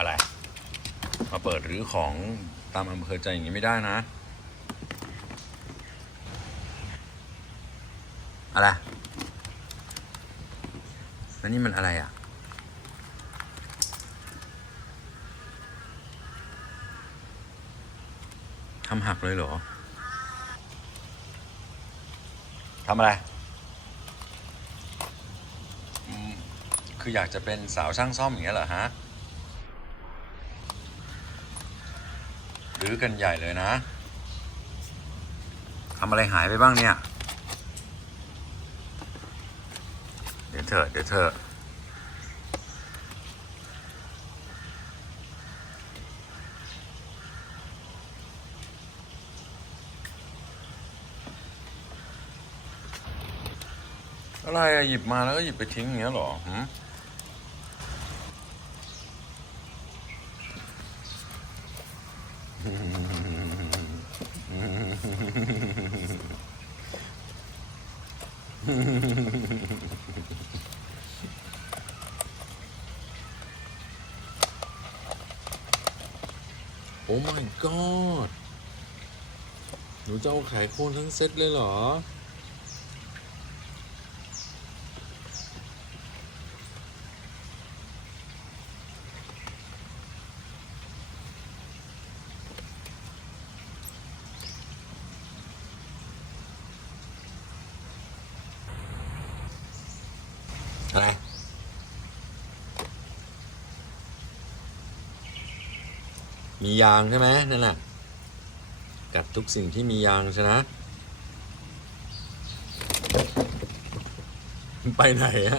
อะไร มาเปิดรื้อของตามอำเภอใจอย่างนี้ไม่ได้นะ อะไรแล้วนี่มันอะไรอะ ทำหักเลยเหรอ ทำอะไร คืออยากจะเป็นสาวช่างซ่อมอย่างเงี้ยเหรอฮะ รือกันใหญ่เลยนะทำอะไรหายไปบ้างเนี่ย เดี๋ยวเถอะเดี๋ยวเถอะอะไรหยิบมาแล้วก็หยิบไปทิ้งอย่างเงี้ยหรอหืม โอ้ my god หนูจะเอาไขควงทั้งเซ็ตเลยเหรอ อะไรมียางใช่ไหมนั่นแหละกัดทุกสิ่งที่มียางชนะ ไปไหนอะ